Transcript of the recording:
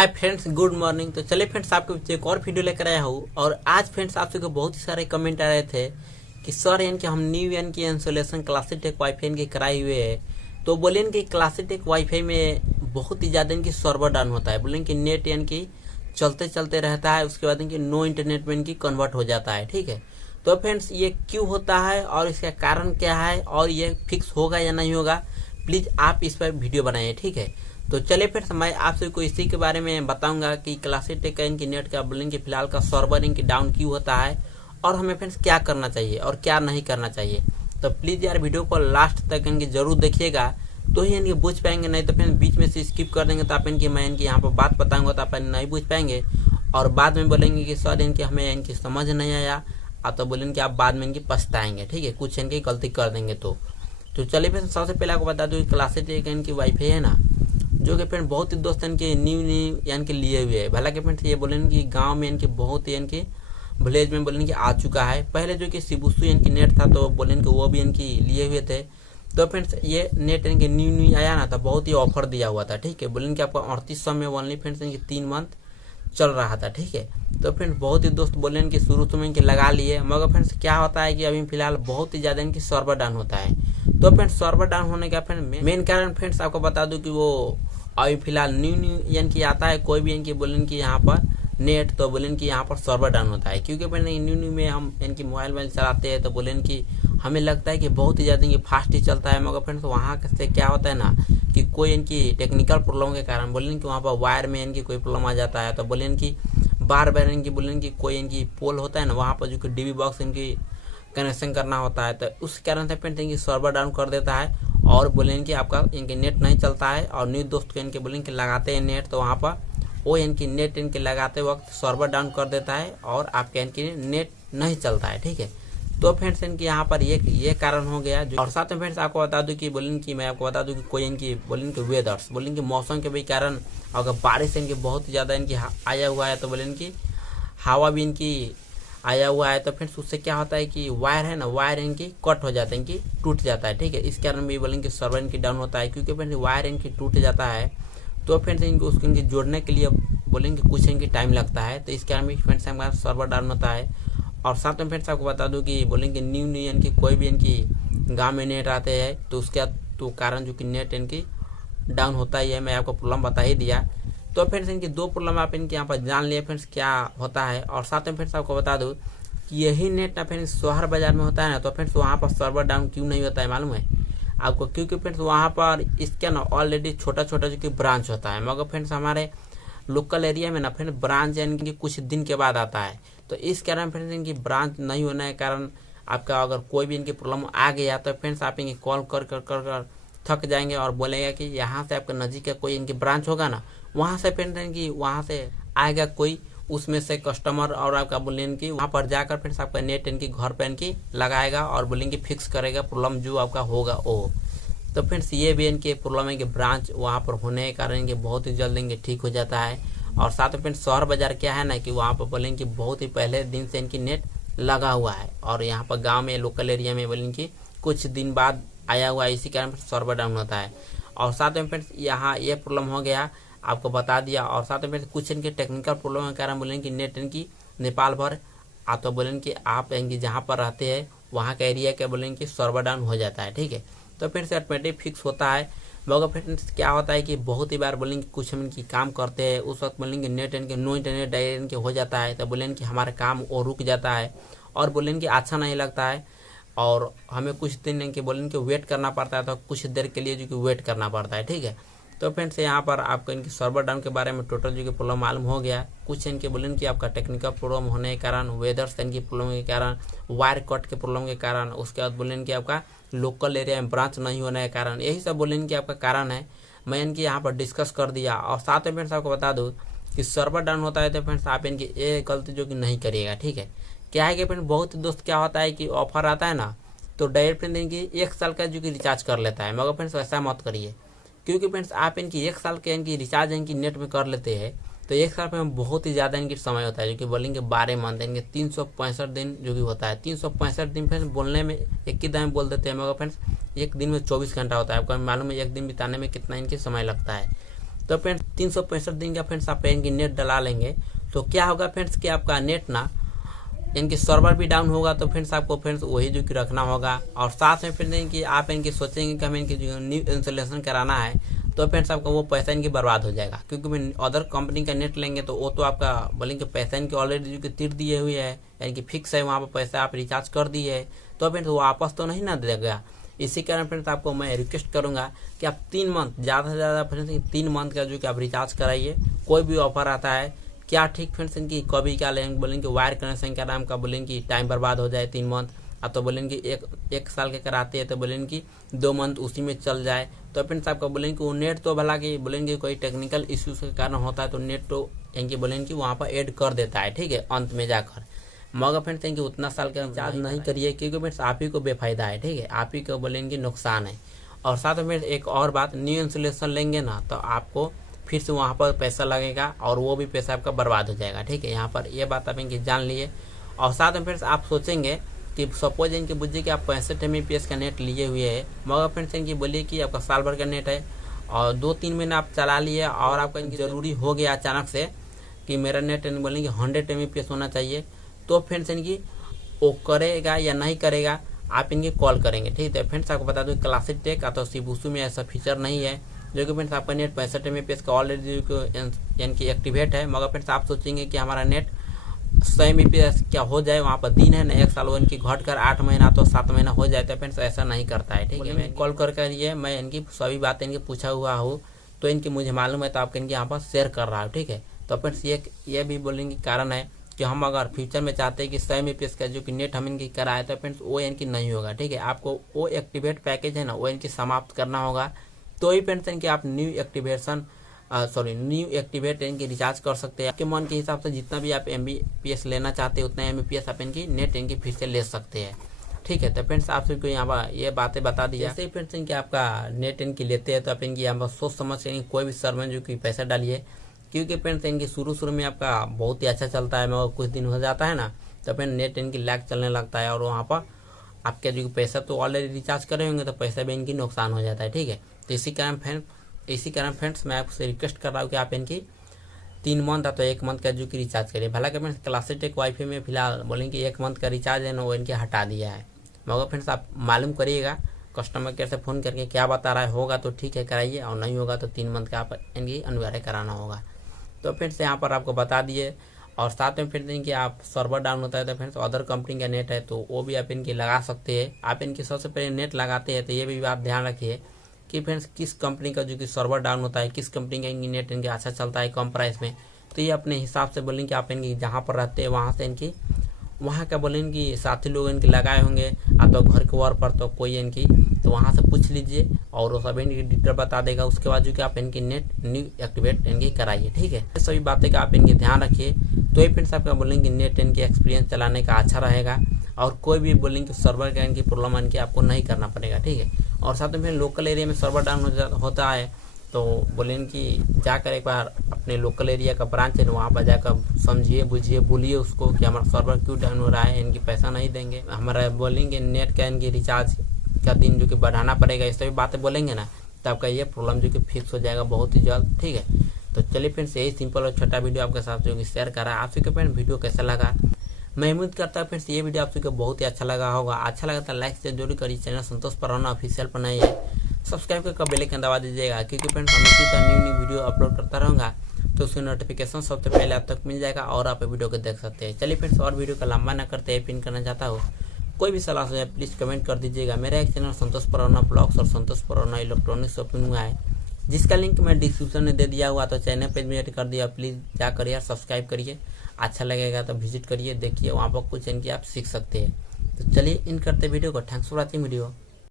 Hi friends, good morning. तो चलिए friends, आपके बीच एक और वीडियो लेकर आया हूँ। और आज फ्रेंड्स आपसे को बहुत ही सारे कमेंट आ रहे थे कि सर यानी कि हम न्यू यानी कि इंस्टॉलेशन क्लासिक वाईफाई इनकी कराए हुए है, तो बोले कि क्लासिक वाईफाई में बहुत ही ज़्यादा इनकी सर्वर डाउन होता है। बोले कि नेट यानी कि चलते चलते रहता है, उसके बाद इनकी नो इंटरनेट में इनकी कन्वर्ट हो जाता है। ठीक है, तो फ्रेंड्स ये क्यों होता है और इसका कारण क्या है और ये फिक्स होगा या नहीं होगा, प्लीज़ आप इस पर वीडियो बनाइए। ठीक है, तो चलिए फिर मैं आपसे कोई इसी के बारे में बताऊंगा कि क्लासिक टेक का इनकी नेट का बोलेंगे फिलहाल का सर्वर इनकी डाउन क्यों होता है और हमें फ्रेंड्स क्या करना चाहिए और क्या नहीं करना चाहिए। तो प्लीज़ यार वीडियो को लास्ट तक इनकी जरूर देखिएगा, तो ही इनकी बुझ पाएंगे, नहीं तो फिर बीच में से स्किप कर देंगे तो आप इनकी मैं इनकी यहाँ पर बात बताऊँगा तो आप नहीं बुझ पाएंगे और बाद में बोलेंगे कि सर इनकी हमें इनकी समझ नहीं आया, आप तो बोलेंगे कि आप बाद में इनकी पछताएंगे। ठीक है, कुछ इनकी गलती कर देंगे। तो चलिए फिर सबसे पहले आपको बता दूँ क्लासिक टेक इनकी वाईफाई है ना, जो कि फ्रेंड बहुत ही दोस्त इनके न्यू यानी कि लिए हुए है। भला के फ्रेंड्स ये बोले कि गांव में इनके बहुत ही इनके विलेज में बोले कि आ चुका है। पहले जो कि सिबुसु इनकी नेट था तो बोले कि वो भी इनकी लिए हुए थे। तो फ्रेंड्स ये नेट इनके न्यू आया ना, तो बहुत ही ऑफर दिया हुआ था। ठीक है, बोले कि आपको 3800 में ओनली फ्रेंड्स इनकी 3 मंथ चल रहा था। ठीक है, तो फ्रेंड्स बहुत ही दोस्त बोले कि शुरू में इनके लगा लिए, मगर फ्रेंड्स क्या होता है कि अभी फिलहाल बहुत ही ज़्यादा इनकी सर्वर डाउन होता है। तो फ्रेंड्स सर्वर डाउन होने का फ्रेंड मेन कारण फ्रेंड्स आपको बता दूं कि वो अभी फिलहाल न्यू यानी कि आता है कोई भी इनकी बोलें कि यहाँ पर नेट, तो बोलें कि यहाँ पर सर्वर डाउन होता है। क्योंकि फ्रेंड न्यू में हम इनकी मोबाइल चलाते हैं तो बोलें कि हमें लगता है कि बहुत ही ज़्यादा इनकी फास्ट ही चलता है, मगर फ्रेंड्स वहाँ से क्या होता है ना कि कोई इनकी टेक्निकल प्रॉब्लम के कारण बोलें कि वहाँ पर वायर में इनकी कोई प्रॉब्लम आ जाता है, तो बोलें कि बार बार इनकी बोलें कि कोई इनकी पोल होता है ना, वहाँ पर जो कि डीबी बॉक्स इनकी कनेक्शन करना होता है, तो उस कारण से फ्रेंड्स इनकी सर्वर डाउन कर देता है और बोलें कि आपका इनके नेट नहीं चलता है। और न्यू दोस्त को इनके बोलें कि लगाते हैं नेट, तो वहाँ पर वो इनकी नेट इनके लगाते वक्त सर्वर डाउन कर देता है और आपके इनकी नेट नहीं चलता है। ठीक है, तो फ्रेंड्स इनकी यहाँ पर ये कारण हो गया। और साथ में फ्रेंड्स आपको बता दूं कि बोलें कि मैं आपको बता दूं कि कोई इनकी बोलें कि वेदर्स बोलें कि मौसम के भी कारण अगर बारिश इनकी बहुत ही ज़्यादा इनकी आया हुआ है, तो बोलें कि हवा भी इनकी आया हुआ है, तो फ्रेंड्स उससे क्या होता है कि वायर है ना, वायर इनकी कट हो जाता है, इनकी टूट जाता है। ठीक है, इस कारण भी बोलेंगे सर्वर इनकी डाउन होता है। क्योंकि फ्रेंड्स वायर इनकी टूट जाता है तो फ्रेंड्स इनको उसको इनकी जोड़ने के लिए बोलेंगे कुछ इनकी टाइम लगता है, तो इस कारण भी फ्रेंड्स हमारा सर्वर डाउन होता है। और साथ में फ्रेंड्स आपको बता दूं कि बोलेंगे न्यू इनकी कोई भी इनकी गाँव में नेट आते हैं तो उसके कारण जो कि नेट इनकी डाउन होता ही है। मैं आपको प्रॉब्लम बता ही दिया। तो फ्रेंड्स इनकी 2 प्रॉब्लम आप इनके यहाँ पर जान लिए फ्रेंड्स क्या होता है। और साथ में फ्रेंड्स आपको बता दूं कि यही नेट ना फ्रेंड्स शहर बाजार में होता है ना, तो फ्रेंड्स वहाँ पर सर्वर डाउन क्यों नहीं होता है मालूम है आपको? क्योंकि फ्रेंड्स वहाँ पर इसका ना ऑलरेडी छोटा छोटा जो कि ब्रांच होता है, मगर फ्रेंड्स हमारे लोकल एरिया में ना फ्रेंड्स ब्रांच इनकी कुछ दिन के बाद आता है। तो इस कारण फ्रेंड्स इनकी ब्रांच नहीं होने के कारण आपका अगर कोई भी इनकी प्रॉब्लम आ गया तो फ्रेंड्स आप इनकी कॉल कर थक जाएंगे और बोलेगा कि यहाँ से आपका नज़दीक का कोई इनकी ब्रांच होगा ना, वहाँ से फ्रेंड्स इनकी वहाँ से आएगा कोई उसमें से कस्टमर और आपका बोलेंगे कि वहाँ पर जाकर फ्रेंड्स आपका नेट इनकी घर पर इनकी लगाएगा और बोलेंगे फिक्स करेगा प्रॉब्लम जो आपका होगा वो। तो फ्रेंड्स ये भी इनकी प्रॉब्लम है कि ब्रांच वहाँ पर होने के कारण इनके बहुत ही जल्द इनके ठीक हो जाता है। और साथ में फ्रेंड्स शहर बाजार क्या है ना कि वहाँ पर बोलेंगे कि बहुत ही पहले दिन से इनकी नेट लगा हुआ है और यहाँ पर गाँव में लोकल एरिया में बोलेंगे कि कुछ दिन बाद आया हुआ है, इसी कारण सर्वर डाउन होता है। और साथ में फ्रेंड्स यहाँ ये प्रॉब्लम हो गया, आपको बता दिया। और साथ में कुछ इनके टेक्निकल प्रॉब्लम के कारण बोलेंगे कि नेट इनकी नेपाल भर आप तो बोलेंगे कि आप इनकी जहाँ पर रहते हैं वहाँ का एरिया के बोलेंगे कि सर्वर डाउन हो जाता है। ठीक है, तो फिर से ऑटोमेटिक फिक्स होता है। मगर फ्रेंड्स क्या होता है कि बहुत ही बार बोलेंगे कुछ हम इनकी काम करते हैं उस वक्त बोलेंगे नेट इनके नो इंटरनेट डायरेक्ट इनके हो जाता है, तो बोलेंगे कि हमारा काम और रुक जाता है और बोलेंगे कि अच्छा नहीं लगता है और हमें कुछ दिन इनके बोलेंगे कि वेट करना पड़ता है, तो कुछ देर के लिए जो कि वेट करना पड़ता है। ठीक है, तो फ्रेंड्स यहाँ पर आपको इनकी सर्वर डाउन के बारे में टोटल जो कि प्रॉब्लम मालूम हो गया। कुछ इनके बोलेंगे कि आपका टेक्निकल प्रॉब्लम होने के कारण, वेदर्स इनकी प्रॉब्लम के कारण, वायर कट के प्रॉब्लम के कारण, उसके बाद बोलेंगे कि आपका लोकल एरिया में ब्रांच नहीं होने के कारण, यही सब बोलेंगे कि आपका कारण है। मैं इनकी यहाँ पर डिस्कस कर दिया। और साथ में फ्रेंड्स आपको बता दूँ कि सर्वर डाउन होता है तो फ्रेंड्स आप इनकी ये गलती जो कि नहीं करिएगा। ठीक है, क्या है कि फ्रेंड्स बहुत दोस्त क्या होता है कि ऑफर आता है ना तो डायरेक्ट फ्रेंड इनकी 1 साल का जो कि रिचार्ज कर लेता है, मगर फ्रेंड्स ऐसा मत करिए। क्योंकि फ्रेंड्स आप इनकी 1 साल के इनकी रिचार्ज इनकी नेट में कर लेते हैं तो 1 साल में बहुत ही ज़्यादा इनकी समय होता है, जो कि बोलेंगे 12 मंथ इनके 365 दिन जो कि होता है। 365 दिन फ्रेंड्स बोलने में एक ही दिन बोल देते हैं, मगर फ्रेंड्स एक दिन में 24 घंटा होता है। आपको मालूम है एक दिन बिताने में कितना इनके समय लगता है। तो फ्रेंड्स 365 दिन का फ्रेंड्स आप इनकी नेट डला लेंगे तो क्या होगा फ्रेंड्स कि आपका नेट ना इनकी सर्वर भी डाउन होगा, तो फ्रेंड्स आपको फ्रेंड्स वही जो कि रखना होगा। और साथ में फ्रेंड्स इनकी आप इनकी सोचेंगे कि हमें इनकी जो न्यू इंस्टॉलेशन कराना है, तो फ्रेंड्स आपका वो पैसा इनकी बर्बाद हो जाएगा, क्योंकि मैं अदर कंपनी का नेट लेंगे तो वो तो आपका बोलेंगे पैसा इनके ऑलरेडी जो कि तीर दिए हुए है, यानी कि फिक्स है, वहाँ पर पैसा आप रिचार्ज कर दिए है, तो फ्रेंड्स वो वापस तो नहीं ना देगा। इसी कारण फ्रेंड्स आपको मैं रिक्वेस्ट करूंगा कि आप 3 मंथ ज़्यादा से ज़्यादा फ्रेंड्स 3 मंथ का जो कि आप रिचार्ज कराइए। कोई भी ऑफर आता है क्या ठीक फ्रेंड्स इनकी कभी क्या लेंगे बोलेंगे वायर कनेक्शन का नाम का बोलेंगे कि टाइम बर्बाद हो जाए 3 मंथ, अब तो बोलेंगे एक साल के कराते हैं तो बोलेंगे कि 2 मंथ उसी में चल जाए। तो फ्रेंड्स आपका बोलेंगे कि वो नेट तो भला कि बोलेंगे कोई टेक्निकल इश्यूज के कारण होता है तो नेट तो इनकी बोलेंगे कि वहाँ पर ऐड कर देता है, ठीक है, अंत में जाकर। मगर फ्रेंड्स इनकी उतना साल का रिचार्ज नहीं करिए, क्योंकि फ्रेंड्स आप ही को बेफायदा है, ठीक है, आप ही को बोलेंगे नुकसान है। और साथ में एक और बात, न्यू इंस्टॉलेशन लेंगे ना तो आपको फिर से वहाँ पर पैसा लगेगा और वो भी पैसा आपका बर्बाद हो जाएगा, ठीक है। यहाँ पर ये बात आप इनकी जान लिए। और साथ में फ्रेंड्स आप सोचेंगे कि सपोज इनकी बुझिए कि आप 65 MBPS का नेट लिए हुए है, मगर फ्रेंड्स इनकी बोलिए कि आपका साल भर का नेट है और 2-3 महीने आप चला लिए और आपका इनकी ज़रूरी हो गया अचानक से कि मेरा नेट बोलेंगे 100 MBPS होना चाहिए, तो फ्रेंड्स इनकी वो करेगा या नहीं करेगा, आप इनकी कॉल करेंगे, ठीक है। फ्रेंड्स आपको बता दूँ क्लासिक टेक अथवा शिबुसु में ऐसा फीचर नहीं है, जो कि फ्रेंड्स आपका नेट 65 MBPS का ऑलरेडी यानी कि एक्टिवेट है। मगर फ्रेंड्स आप सोचेंगे कि हमारा नेट 100 MBPS क्या हो जाए, वहाँ पर दिन है ना 1 साल, वो इनकी घट कर 8 महीना तो 7 महीना हो जाता है, फ्रेंड्स ऐसा नहीं करता है, ठीक है। मैं कॉल कर ये मैं इनकी सभी बातें इनकी पूछा हुआ हूँ, तो इनकी मुझे मालूम है, तो आपके इनके यहाँ पर शेयर कर रहा हूँ, ठीक है। तो फ्रेंड्स ये भी बोलेंगे कारण है कि हम अगर फ्यूचर में चाहते हैं कि 100 MBPS का जो कि नेट हम इनकी कराए, तो फ्रेंड्स वो इनकी नहीं होगा, ठीक है। आपको वो एक्टिवेट पैकेज है ना वो इनकी समाप्त करना होगा, तो ही फ्रेंड्स इनके आप न्यू एक्टिवेट इनकी रिचार्ज कर सकते हैं। आपके मन के हिसाब से जितना भी आप MBPS लेना चाहते हैं उतना MBPS आप इनकी नेट इनकी फिर से ले सकते हैं, ठीक है। तो फ्रेंड्स आप सबको यहाँ पर ये बातें बता दी। जैसे ही फ्रेंड्स इनके आपका नेट इनकी लेते हैं तो आप इनकी यहाँ पर सोच समझ के कोई भी सर में जो कि पैसा डालिए, क्योंकि फ्रेंड्स इनकी शुरू में आपका बहुत ही अच्छा चलता है, मगर कुछ दिन हो जाता है ना तो फ्रेंड नेट इनकी लैग चलने लगता है और वहाँ पर आपके जो पैसा तो ऑलरेडी रिचार्ज करे होंगे तो पैसा भी इनकी नुकसान हो जाता है, ठीक है। तो इसी कारण फ्रेंड्स मैं आपसे रिक्वेस्ट कर रहा हूँ कि आप इनकी 3 मंथ अथवा 1 मंथ का जो कि रिचार्ज करिए। हालांकि फ्रेंड्स क्लासिक टेक वाईफाई में फिलहाल बोलेंगे 1 मंथ का रिचार्ज है ना वो इनके हटा दिया है, मगर फ्रेंड्स आप मालूम करिएगा कस्टमर केयर से फ़ोन करके क्या बता रहा है, होगा तो ठीक है कराइए और नहीं होगा तो 3 मंथ का आप इनकी अनिवार्य कराना होगा। तो फ्रेंड्स यहाँ पर आपको बता दिए। और साथ में फ्रेंड्स इनके आप सर्वर डाउन होता है तो फ्रेंड्स अदर कंपनी का नेट है तो वो भी आप इनकी लगा सकते हैं। आप इनकी सबसे पहले नेट लगाते हैं तो ये भी बात ध्यान रखिए कि फ्रेंड्स किस कंपनी का जो कि सर्वर डाउन होता है, किस कंपनी का इनकी नेट इनके अच्छा चलता है कम प्राइस में, तो ये अपने हिसाब से बोलेंगे कि आप इनकी जहाँ पर रहते हैं वहाँ से इनकी वहाँ का बोलेंगे कि साथी लोग इनके लगाए होंगे तो घर के वर पर तो कोई इनकी, तो वहाँ से पूछ लीजिए और वो सब इनकी डिटेल बता देगा। उसके बाद जो कि आप इनकी नेट न्यू एक्टिवेट इनकी कराइए, ठीक है। सभी बातें का आप इनकी ध्यान रखिए, तो ये फ्रेंड्स आपका बोलेंगे नेट इनकी एक्सपीरियंस चलाने का अच्छा रहेगा और कोई भी बोलेंगे सर्वर का इनकी प्रॉब्लम इनकी आपको नहीं करना पड़ेगा, ठीक है। और साथ में लोकल एरिया में सर्वर डाउन होता है तो बोलेंगे कि जाकर एक बार अपने लोकल एरिया का ब्रांच है वहाँ पर जाकर समझिए बुझिए बोलिए उसको कि हमारा सर्वर क्यों डाउन हो रहा है, इनकी पैसा नहीं देंगे, हमारा बोलेंगे नेट का इनकी रिचार्ज का दिन जो कि बढ़ाना पड़ेगा, इस सभी बातें बोलेंगे ना तो आपका ये प्रॉब्लम जो कि फिक्स हो जाएगा बहुत ही जल्द, ठीक है। तो चलिए फ्रेंड्स यही सिंपल और छोटा वीडियो आपके साथ जो कि शेयर करा। आप सबके फ्रेंड वीडियो कैसा लगा मैं उम्मीद करता हूँ फ्रेंड्स ये वीडियो आप सबको बहुत ही अच्छा लगा होगा। अच्छा लगा तो लाइक से जरूर करिए, चैनल संतोष परवाना ऑफिशियल पर नहीं है सब्सक्राइब करके बेल आइकन दबा दीजिएगा, क्योंकि फ्रेंड्स हम इसी तरह न्यू वीडियो अपलोड करता रहूँगा तो उसकी नोटिफिकेशन सबसे पहले आप तक मिल जाएगा और आप वीडियो को देख सकते हैं। चलिए फ्रेंड्स और वीडियो का लंबा ना करते हैं, पिन करना चाहता हूँ कोई भी सलाह सुझाव प्लीज़ कमेंट कर दीजिएगा। मेरा एक चैनल संतोष परवाना ब्लॉग्स और संतोष परवाना इलेक्ट्रॉनिक्स शॉपिंग हुआ है जिसका लिंक मैं डिस्क्रिप्शन में दे दिया हुआ, तो चैनल पेज में ऐड कर दिया, प्लीज़ जाकर यार सब्सक्राइब करिए, अच्छा लगेगा तो विजिट करिए, देखिए वहाँ पर कुछ इनकी आप सीख सकते हैं। तो चलिए इन करते वीडियो को, थैंक्स फॉर वॉचिंग वीडियो।